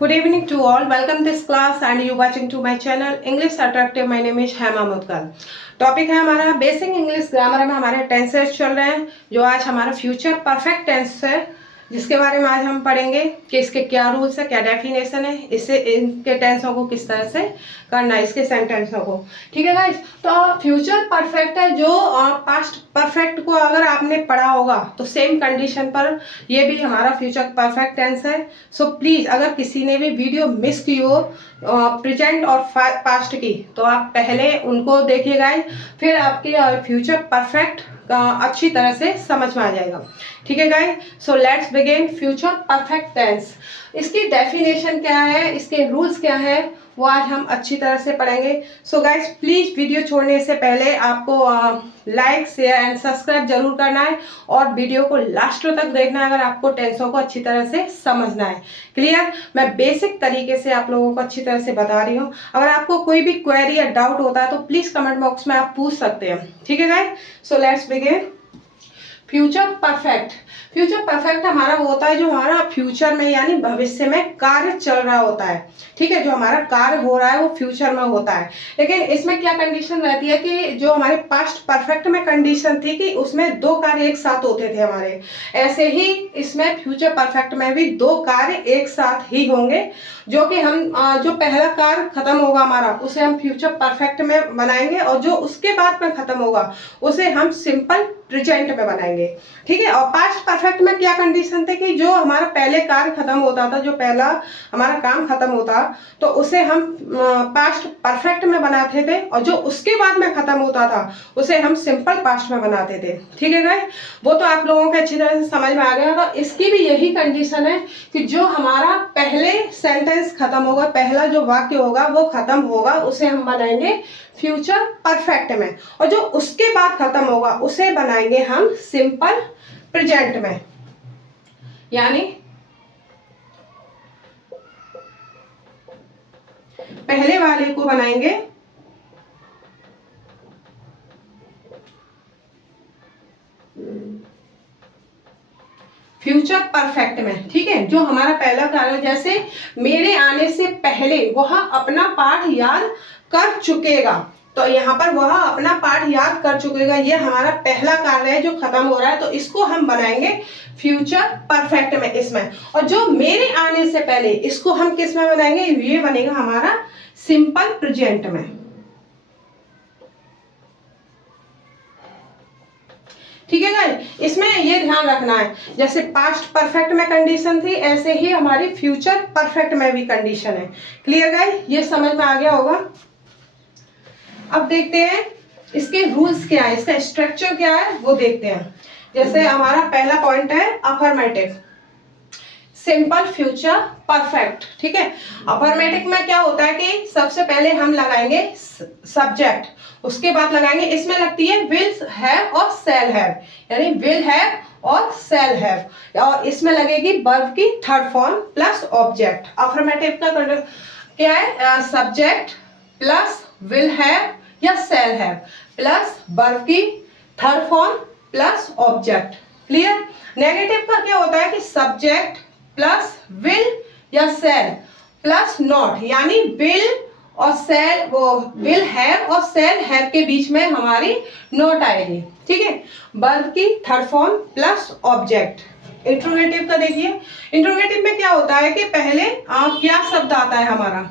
Good evening to all. Welcome this class and you watching to my channel English Attractive. My name is Hema Mutkal. Topic है हमारा basic English grammar में हमारे tenses चल रहे हैं जो आज हमारा फ्यूचर परफेक्ट टेंस है जिसके बारे में आज हम पढ़ेंगे कि इसके क्या रूल्स है, क्या डेफिनेशन है, इससे इनके टेंसों को किस तरह से करना है, इसके सेंटेंसों को। ठीक है गाइस, तो फ्यूचर परफेक्ट है जो पास्ट परफेक्ट को अगर आपने पढ़ा होगा तो सेम कंडीशन पर ये भी हमारा फ्यूचर परफेक्ट टेंस है। सो प्लीज़ अगर किसी ने भी वीडियो मिस की हो प्रेजेंट और पास्ट की तो आप पहले उनको देखिए गाइस, फिर आपके फ्यूचर परफेक्ट अच्छी तरह से समझ में आ जाएगा। ठीक है guys, so let's begin future perfect tense. इसकी डेफिनेशन क्या है, इसके रूल्स क्या है, वो आज हम अच्छी तरह से पढ़ेंगे। सो गाइस प्लीज वीडियो छोड़ने से पहले आपको लाइक शेयर एंड सब्सक्राइब जरूर करना है और वीडियो को लास्ट तक देखना है अगर आपको टेंसों को अच्छी तरह से समझना है। क्लियर? मैं बेसिक तरीके से आप लोगों को अच्छी तरह से बता रही हूँ। अगर आपको कोई भी क्वेरी या डाउट होता है तो प्लीज कमेंट बॉक्स में आप पूछ सकते हैं। ठीक है guys, so let's begin future perfect. Future perfect हमारा वो होता है जो हमारा फ्यूचर में यानी भविष्य में कार्य चल रहा होता है। ठीक है, जो हमारा कार्य हो रहा है वो फ्यूचर में होता है। लेकिन इसमें क्या कंडीशन रहती है कि जो हमारे पास्ट परफेक्ट में कंडीशन थी कि उसमें दो कार्य एक साथ होते थे हमारे, ऐसे ही इसमें फ्यूचर परफेक्ट में भी दो कार्य एक साथ ही होंगे। जो कि हम जो पहला कार्य खत्म होगा हमारा उसे हम फ्यूचर परफेक्ट में बनाएंगे और जो उसके बाद में खत्म होगा उसे हम सिंपल प्रेजेंट में बनाएंगे। ठीक है, और पास्ट परफेक्ट में क्या कंडीशन थे कि जो हमारा पहले कार्य खत्म होता था, जो पहला हमारा काम खत्म होता तो उसे हम पास्ट परफेक्ट में बनाते थे और जो उसके बाद में खत्म होता था उसे हम सिंपल पास्ट में बनाते थे। ठीक है गाइस, वो तो आप लोगों को अच्छी तरह से समझ में आ गया। तो इसकी भी यही कंडीशन है कि जो हमारा पहले सेंटेंस खत्म होगा, पहला जो वाक्य होगा वो खत्म होगा, उसे हम बनाएंगे फ्यूचर परफेक्ट में और जो उसके बाद खत्म होगा उसे बनाएंगे हम सिंपल प्रेजेंट में। यानी पहले वाले को बनाएंगे फ्यूचर परफेक्ट में। ठीक है, जो हमारा पहला कार्य जैसे मेरे आने से पहले वह अपना पाठ याद कर चुकेगा, तो यहाँ पर वह अपना पाठ याद कर चुकेगा, ये हमारा पहला कार्य है जो खत्म हो रहा है, तो इसको हम बनाएंगे फ्यूचर परफेक्ट में इसमें। और जो मेरे आने से पहले इसको हम किस में बनाएंगे, ये बनेगा हमारा सिंपल प्रेजेंट में। ठीक है गाइस, इसमें ये ध्यान रखना है जैसे पास्ट परफेक्ट में कंडीशन थी ऐसे ही हमारी फ्यूचर परफेक्ट में भी कंडीशन है। क्लियर गाइस, ये समझ में आ गया होगा। अब देखते हैं इसके रूल्स क्या है, इसका स्ट्रक्चर क्या है वो देखते हैं। जैसे हमारा पहला पॉइंट है अफर्मेटिव सिंपल फ्यूचर परफेक्ट। ठीक है, अफर्मेटिव में क्या होता है कि सबसे पहले हम लगाएंगे सब्जेक्ट, उसके बाद लगाएंगे, इसमें लगती है विल हैव और शैल हैव, यानी विल हैव और शैल हैव, और इसमें लगेगी वर्ब की third form plus object. Affirmative का क्या है, सब्जेक्ट प्लस विल हैव या शैल हैव प्लस वर्ब की third form plus object. Clear? Negative का क्या होता है कि सब्जेक्ट प्लस विल या शैल प्लस नॉट, यानी विल और शैल, वो विल हैव और शैल हैव के बीच में हमारी नॉट आएगी। ठीक है, वर्ब की third form plus object. Interrogative का देखिए, इंट्रोगेटिव में क्या होता है कि पहले क्या शब्द आता है हमारा,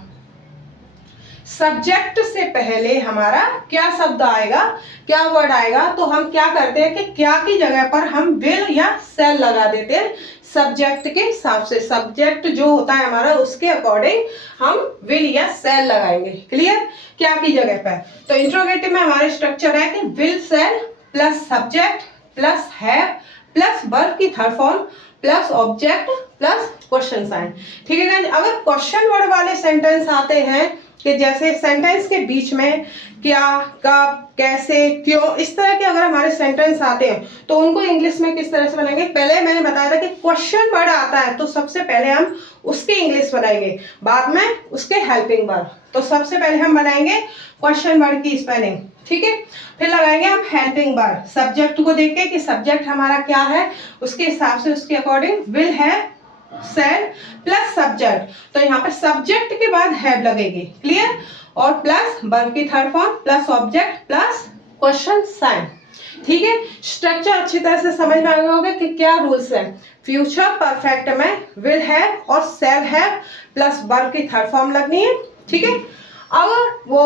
सब्जेक्ट से पहले हमारा क्या शब्द आएगा, क्या वर्ड आएगा, तो हम क्या करते हैं कि क्या की जगह पर हम विल या शैल लगा देते हैं सब्जेक्ट के हिसाब से। सब्जेक्ट जो होता है हमारा उसके अकॉर्डिंग हम विल या शैल लगाएंगे। क्लियर? क्या की जगह पर। तो इंट्रोगेटिव में हमारा स्ट्रक्चर है कि will shall plus subject plus have plus verb की third form plus object plus question sign. ठीक है गाइस, अगर क्वेश्चन वर्ड वाले सेंटेंस आते हैं कि जैसे सेंटेंस के बीच में क्या, कब, कैसे, क्यों, इस तरह के अगर हमारे सेंटेंस आते हैं तो उनको इंग्लिश में किस तरह से बनाएंगे। पहले मैंने बताया था कि क्वेश्चन वर्ड आता है तो सबसे पहले हम उसकी इंग्लिश बनाएंगे, बाद में उसके हेल्पिंग वर्ड। तो सबसे पहले हम बनाएंगे क्वेश्चन वर्ड की स्पेलिंग। ठीक है, फिर लगाएंगे हम हेल्पिंग वर्ड, सब्जेक्ट को देख के कि सब्जेक्ट हमारा क्या है उसके हिसाब से उसके अकॉर्डिंग विल है सेल प्लस सब्जेक्ट, तो यहाँ पे सब्जेक्ट के बाद हैव लगेगी, क्लियर, और प्लस वर्ब की third form plus object plus question sign. ठीक है, स्ट्रक्चर अच्छी तरह से समझ में आ गया होगा कि क्या रूल्स है। फ्यूचर परफेक्ट में विल हैव और सेल हैव प्लस वर्ब की थर्ड फॉर्म लगनी है। ठीक है, अगर वो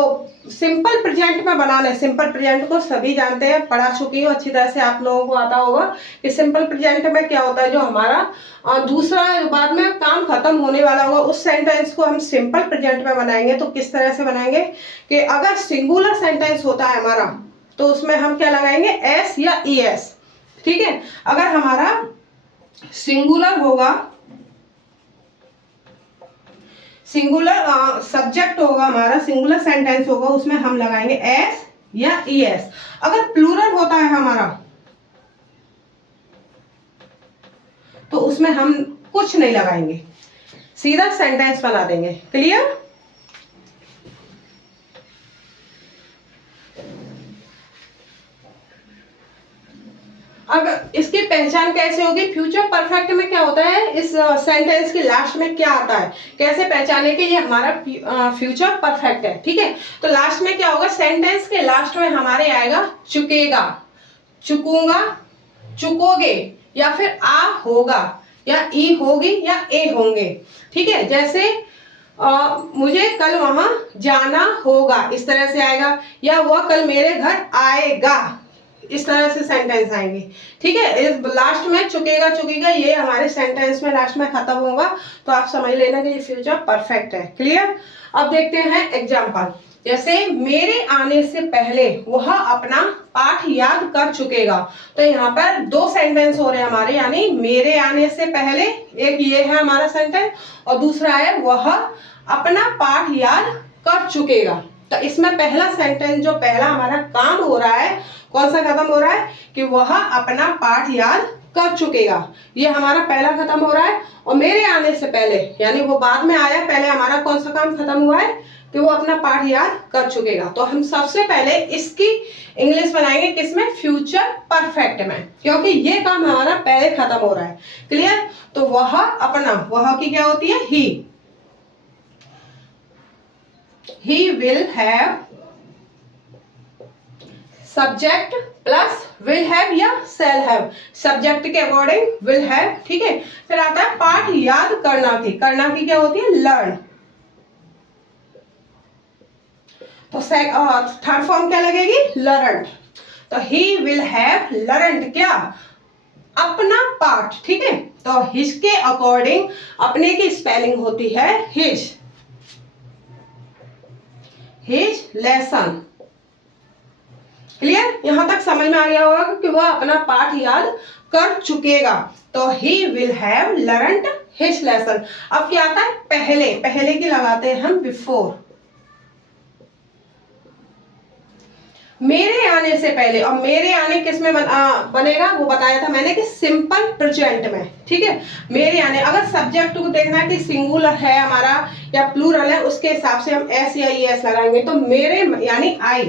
सिंपल प्रेजेंट में बनाना है, सिंपल प्रेजेंट को सभी जानते हैं, पढ़ा चुकी हो अच्छी तरह से, आप लोगों को आता होगा कि सिंपल प्रेजेंट में क्या होता है, जो हमारा दूसरा बाद में काम खत्म होने वाला होगा उस सेंटेंस को हम सिंपल प्रेजेंट में बनाएंगे। तो किस तरह से बनाएंगे कि अगर सिंगुलर सेंटेंस होता है हमारा तो उसमें हम क्या लगाएंगे, एस या ई एस। ठीक है, अगर हमारा सिंगुलर होगा, सिंगुलर सब्जेक्ट होगा हमारा, सिंगुलर सेंटेंस होगा, उसमें हम लगाएंगे एस या ई एस। अगर प्लूरल होता है हमारा तो उसमें हम कुछ नहीं लगाएंगे, सीधा सेंटेंस बना देंगे। क्लियर? अब इसकी पहचान कैसे होगी, फ्यूचर परफेक्ट में क्या होता है, इस सेंटेंस के लास्ट में क्या आता है, कैसे पहचाने कि ये हमारा फ्यूचर परफेक्ट है। ठीक है, तो लास्ट में क्या होगा, सेंटेंस के लास्ट में हमारे आएगा चुकेगा, चुकूंगा, चुकोगे, या फिर आ होगा, या ई होगी, या ए होंगे। ठीक है, जैसे मुझे कल वहां जाना होगा, इस तरह से आएगा, या वह कल मेरे घर आएगा, इस तरह से सेंटेंस आएंगे। ठीक है, लास्ट में चुकेगा, चुकेगा, ये हमारे सेंटेंस में लास्ट में खत्म होगा, तो आप समझ लेना कि ये फ्यूचर परफेक्ट है। क्लियर? अब देखते हैं एग्जांपल, जैसे मेरे आने से पहले वह अपना पाठ याद कर चुकेगा। तो यहाँ पर दो सेंटेंस हो रहे हैं हमारे, यानी मेरे आने से पहले, एक ये है हमारा सेंटेंस, और दूसरा है वह अपना पाठ याद कर चुकेगा। तो इसमें पहला सेंटेंस, जो पहला हमारा काम हो रहा है, कौन सा खत्म हो रहा है कि वह अपना पाठ याद कर चुकेगा, ये हमारा पहला खत्म हो रहा है। और मेरे आने से पहले, यानी वो बाद में आया, पहले हमारा कौन सा काम खत्म हुआ है कि वो अपना पाठ याद कर चुकेगा। तो हम सबसे पहले इसकी इंग्लिश बनाएंगे किसमें, फ्यूचर परफेक्ट में, क्योंकि ये काम हमारा पहले खत्म हो रहा है। क्लियर? तो वह अपना, वह की क्या होती है, ही will have, subject plus will have या सेल हैव, सब्जेक्ट के अकॉर्डिंग विल हैव। ठीक है, फिर आता है पाठ याद करना की, करना की क्या होती है, लर्न। तो थर्ड फॉर्म क्या लगेगी, लर्न। तो ही विल हैव लर्न क्या, अपना पाठ। ठीक है, तो हिज के अकॉर्डिंग अपने की स्पेलिंग होती है हिज, हिज लेसन। क्लियर? यहां तक समझ में आ गया होगा कि वह अपना पाठ याद कर चुकेगा। तो he will have learned his lesson. अब क्या आता है, पहले, पहले की लगाते हैं हम बिफोर, मेरे आने से पहले। और मेरे आने किस में बनेगा, वो बताया था मैंने कि सिंपल प्रेजेंट में। ठीक है, मेरे आने, अगर सब्जेक्ट को देखना है कि सिंगुलर है हमारा या प्लूरल है, उसके हिसाब से हम एस या ई एस लगाएंगे। तो मेरे यानी आई,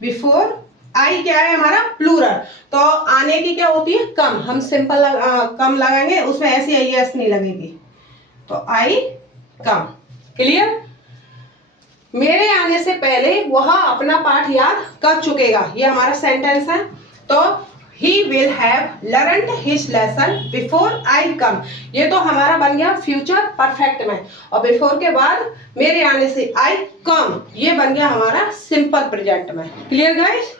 बिफोर आई क्या है हमारा, प्लूरल। तो आने की क्या होती है, कम, हम सिंपल कम लगाएंगे, उसमें ऐसी आई एस नहीं लगेगी, तो आई कम। क्लियर? मेरे आने से पहले वह अपना पाठ याद कर चुकेगा, ये हमारा सेंटेंस है। तो he will have learned his lesson before I come, ये तो हमारा बन गया फ्यूचर परफेक्ट में। और बिफोर के बाद मेरे आने से आई कम, ये बन गया हमारा सिंपल प्रेजेंट में। Clear guys?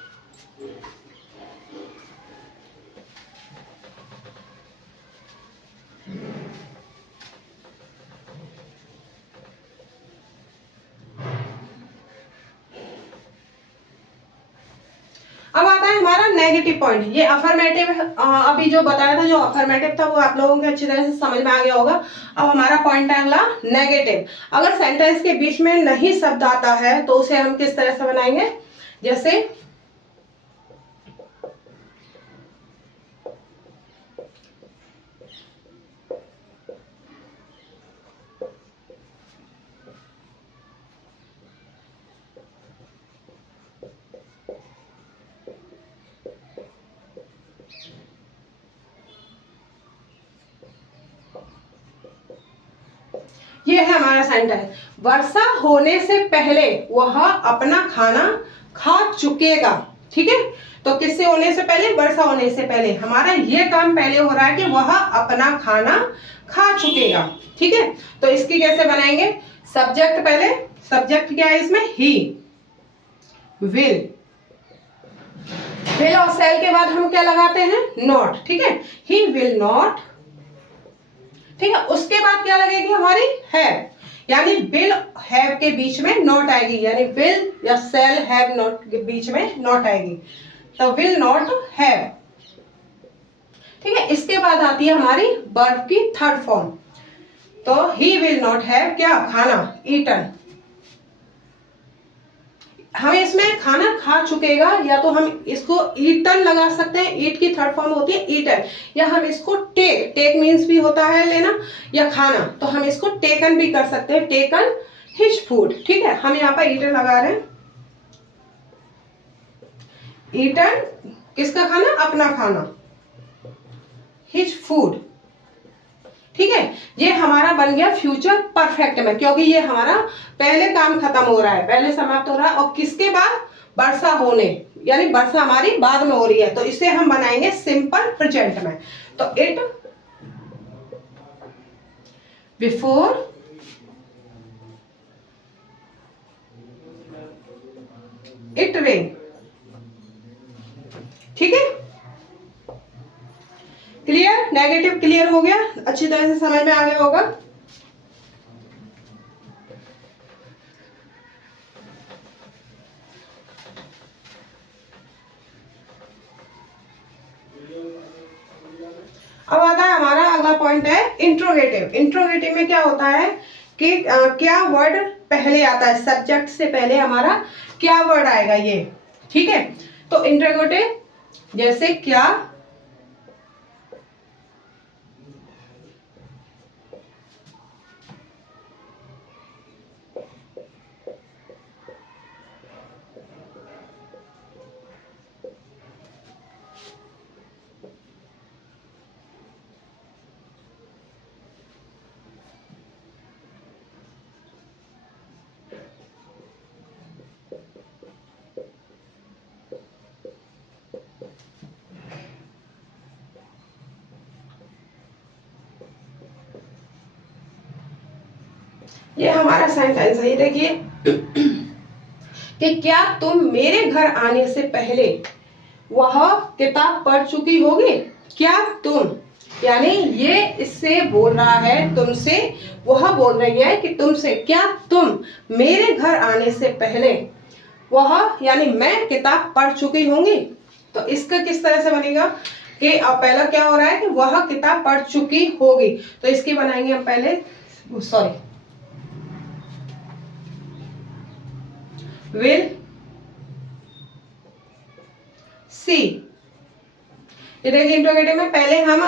अब आता है हमारा नेगेटिव पॉइंट, ये अफर्मेटिव, अभी जो बताया था, जो अफर्मेटिव था वो आप लोगों को अच्छी तरह से समझ में आ गया होगा। अब हमारा पॉइंट है अगला नेगेटिव। अगर सेंटेंस के बीच में नहीं शब्द आता है तो उसे हम किस तरह से बनाएंगे, जैसे ये है हमारा सेंटेंस, वर्षा होने से पहले वह अपना खाना खा चुकेगा। ठीक है, तो किससे होने से पहले? वर्षा होने से पहले। हमारा ये काम पहले हो रहा है कि वह अपना खाना खा चुकेगा। ठीक है, तो इसकी कैसे बनाएंगे? सब्जेक्ट पहले, सब्जेक्ट क्या है इसमें? He will. विल और सेल के बाद हम क्या लगाते हैं? नॉट। ठीक है, ही विल नॉट। ठीक है, उसके बाद क्या लगेगी हमारी? हैव, यानी विल हैव के बीच में नॉट आएगी, यानी विल या सेल हैव नॉट के बीच में नॉट आएगी, तो विल नॉट हैव। ठीक है, इसके बाद आती है हमारी वर्ब की थर्ड फॉर्म, तो ही विल नॉट हैव क्या? खाना, ईटन। हम इसमें खाना खा चुकेगा, या तो हम इसको ईटन लगा सकते हैं, ईट की थर्ड फॉर्म होती है ईटन, या हम इसको टेक, टेक मीन्स भी होता है लेना या खाना, तो हम इसको टेकन भी कर सकते हैं, टेकन हिज फूड। ठीक है, हम यहाँ पर ईटन लगा रहे हैं। ईटन किसका खाना? अपना खाना, हिज फूड। ठीक है, ये हमारा बन गया फ्यूचर परफेक्ट में, क्योंकि ये हमारा पहले काम खत्म हो रहा है, पहले समाप्त हो रहा है, और किसके बाद? वर्षा होने, यानी वर्षा हमारी बाद में हो रही है, तो इसे हम बनाएंगे सिंपल प्रेजेंट में। तो इट बिफोर इट रेन। ठीक है, क्लियर? नेगेटिव क्लियर हो गया, अच्छी तरह से समझ में आ गया होगा। अब आता है हमारा अगला पॉइंट है इंट्रोगेटिव। इंट्रोगेटिव में क्या होता है कि क्या वर्ड पहले आता है, सब्जेक्ट से पहले हमारा क्या वर्ड आएगा ये। ठीक है, तो इंट्रोगेटिव जैसे क्या, ये हमारा सेंटेंस है, ये देखिए कि क्या तुम मेरे घर आने से पहले वह किताब पढ़ चुकी होगी। क्या तुम, यानी ये इससे बोल रहा है तुमसे, वह बोल रही है कि तुमसे, क्या तुम मेरे घर आने से पहले वह, यानी मैं किताब पढ़ चुकी होंगी। तो इसका किस तरह से बनेगा कि पहला क्या हो रहा है कि वह किताब पढ़ चुकी होगी, तो इसकी बनाएंगे हम पहले, सॉरी, विल सी। ये देखिए इंट्रोगेटिव में पहले हम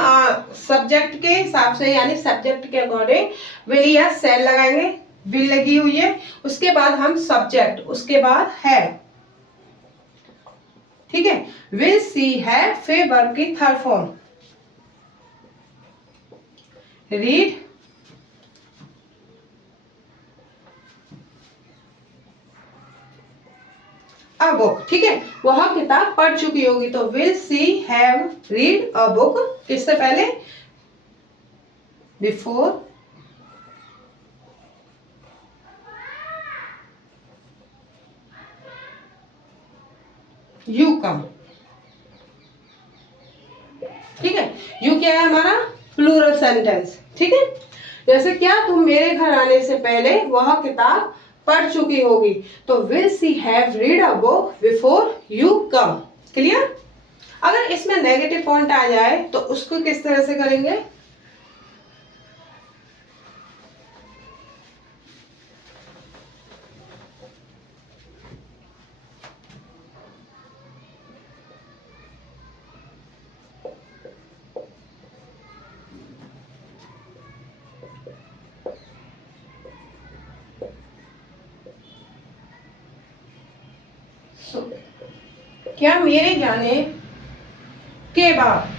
सब्जेक्ट के हिसाब से, यानी सब्जेक्ट के अकॉर्डिंग विल या सेल लगाएंगे, विल लगी हुई है, उसके बाद हम सब्जेक्ट, उसके बाद है। ठीक है, विल सी है, फिर वर्ब की third form read a book. ठीक है, वह किताब पढ़ चुकी होगी, तो will she have read a book किससे पहले? Before you come. ठीक है, यू क्या है हमारा? Plural sentence. ठीक है, जैसे क्या तुम मेरे घर आने से पहले वह किताब पढ़ चुकी होगी, तो will she have read a book before you come. Clear? अगर इसमें नेगेटिव पॉइंट आ जाए तो उसको किस तरह से करेंगे? क्या मेरे जाने के बाद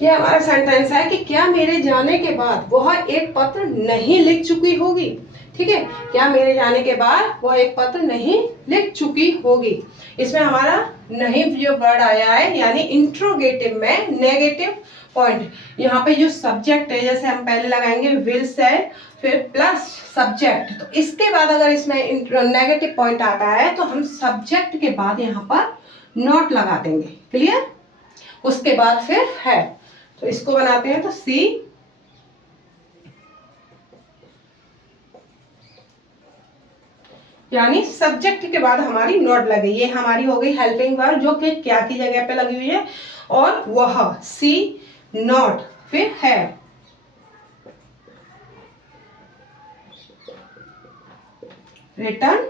ये हमारा सेंटेंस है कि क्या मेरे जाने के बाद वह एक पत्र नहीं लिख चुकी होगी। ठीक है, क्या मेरे जाने के बाद वह एक पत्र नहीं लिख चुकी होगी। इसमें हमारा नहीं जो वर्ड आया है यानी इंट्रोगेटिव में नेगेटिव पॉइंट। यहाँ पे जो सब्जेक्ट है जैसे हम पहले लगाएंगे विल से फिर प्लस सब्जेक्ट, तो इसके बाद अगर इसमें नेगेटिव पॉइंट आता है तो हम सब्जेक्ट के बाद यहाँ पर नॉट लगा देंगे। क्लियर, उसके बाद फिर है, तो इसको बनाते हैं तो सी यानी सब्जेक्ट के बाद हमारी नॉट लगी। ये हमारी हो गई हेल्पिंग वर्ब जो कि क्या की जगह पे लगी हुई है, और वह सी नॉट फिर है। रिटर्न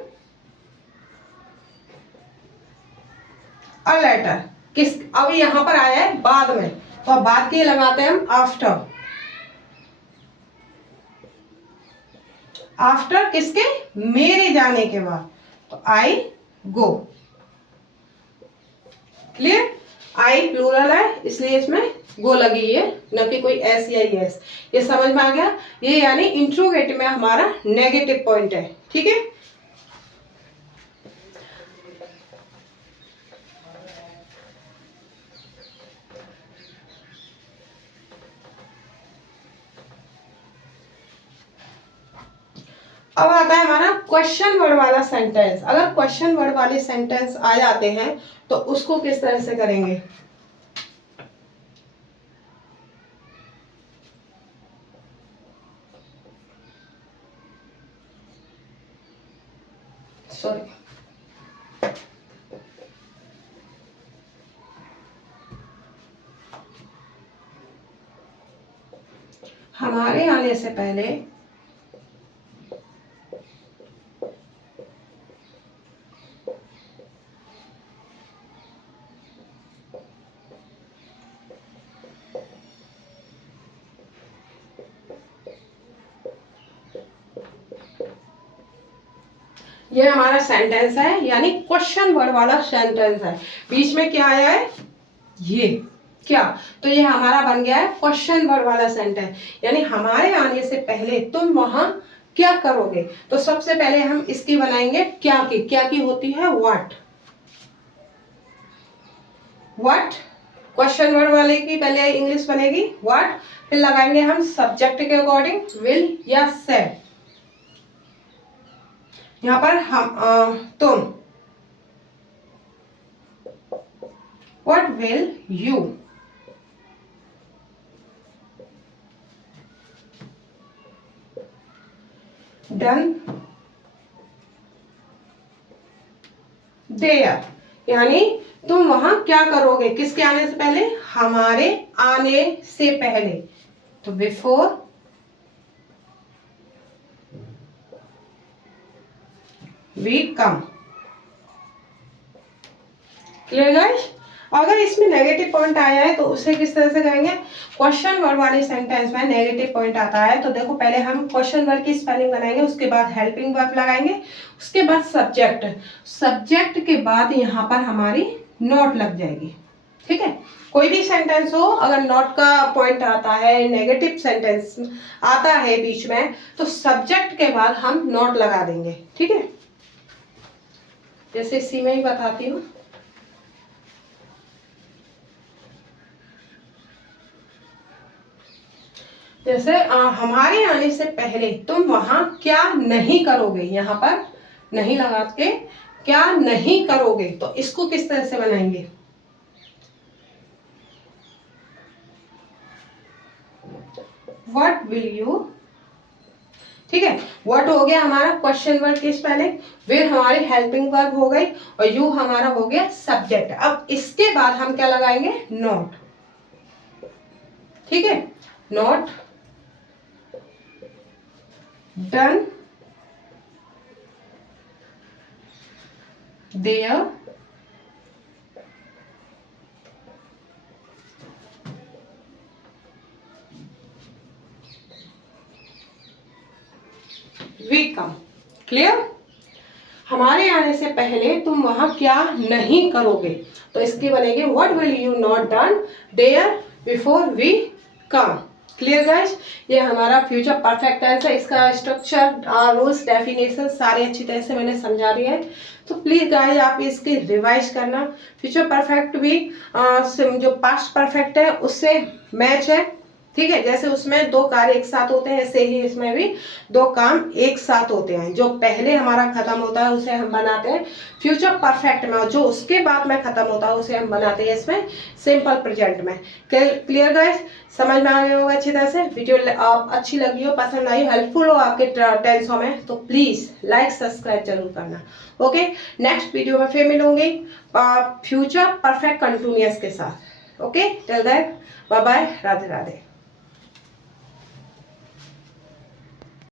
अ लेटर, किस अब यहां पर आया है बाद में, तो बाद के लगाते हैं हम आफ्टर। आफ्टर किसके, मेरे जाने के बाद, तो आई गो। क्लियर, आई प्लूरल है इसलिए इसमें गो लगी है, न कि कोई एस या यस। ये समझ में आ गया, ये यानी इंट्रोगेटिव में हमारा नेगेटिव पॉइंट है। ठीक है, अब आता है हमारा क्वेश्चन वर्ड वाला सेंटेंस। अगर क्वेश्चन वर्ड वाले सेंटेंस आ जाते हैं तो उसको किस तरह से करेंगे। सॉरी, हमारे आने से पहले ये हमारा सेंटेंस है यानी क्वेश्चन वर्ड वाला सेंटेंस है। बीच में क्या आया है, ये क्या, तो ये हमारा बन गया है क्वेश्चन वर्ड वाला सेंटेंस। यानी हमारे आने से पहले तुम वहां क्या करोगे, तो सबसे पहले हम इसकी बनाएंगे क्या की। क्या की होती है व्हाट। व्हाट क्वेश्चन वर्ड वाले की पहले इंग्लिश बनेगी व्हाट, फिर लगाएंगे हम सब्जेक्ट के अकॉर्डिंग विल या से। यहां पर हम तुम, what will you. Done there, यानी तुम वहां क्या करोगे किसके आने से पहले, हमारे आने से पहले, तो before we come. Clear guys, अगर इसमें नेगेटिव पॉइंट आया है तो उसे किस तरह से करेंगे। क्वेश्चन वर्ड वाले सेंटेंस में नेगेटिव पॉइंट आता है तो देखो पहले हम क्वेश्चन वर्ड की स्पेलिंग बनाएंगे, उसके बाद हेल्पिंग वर्ब लगाएंगे, उसके बाद सब्जेक्ट। सब्जेक्ट के बाद यहाँ पर हमारी नॉट लग जाएगी। ठीक है, कोई भी सेंटेंस हो अगर नॉट का पॉइंट आता है, नेगेटिव सेंटेंस आता है बीच में, तो सब्जेक्ट के बाद हम नॉट लगा देंगे। ठीक है, जैसे इसी में ही बताती हूँ। जैसे हमारे आने से पहले तुम वहां क्या नहीं करोगे, यहाँ पर नहीं लगा के क्या नहीं करोगे, तो इसको किस तरह से बनाएंगे। What will you. ठीक है, व्हाट हो गया हमारा क्वेश्चन वर्ड की स्पेलिंग, विल हमारी हेल्पिंग वर्ब हो गई, और यू हमारा हो गया सब्जेक्ट। अब इसके बाद हम क्या लगाएंगे, नॉट। ठीक है, not done there we come. Clear, हमारे आने से पहले तुम वहां क्या नहीं करोगे, तो इसकी बनेगी what will you not done there before we come. Clear guys, ये हमारा फ्यूचर परफेक्ट टेंस है। इसका स्ट्रक्चर, रूल्स, डेफिनेशन सारे अच्छी तरह से मैंने समझा दिए हैं। तो प्लीज गाइज आप इसकी रिवाइज करना। फ्यूचर परफेक्ट भी जो पास्ट परफेक्ट है उससे मैच है, ठीक है। जैसे उसमें दो कार्य एक साथ होते हैं, ऐसे ही इसमें भी दो काम एक साथ होते हैं। जो पहले हमारा खत्म होता है उसे हम बनाते हैं फ्यूचर परफेक्ट में, और जो उसके बाद में खत्म होता है उसे हम बनाते हैं इसमें सिंपल प्रेजेंट में। क्लियर गाइस, समझ में आ गया होगा अच्छी तरह से। वीडियो अच्छी लगी हो, पसंद आई हो, हेल्पफुल हो आपके टेंसों में, तो प्लीज लाइक सब्सक्राइब जरूर करना। ओके, नेक्स्ट वीडियो में फिर मिलूंगी फ्यूचर परफेक्ट कंटिन्यूअस के साथ। Okay, till then bye bye, Radhe Radhe.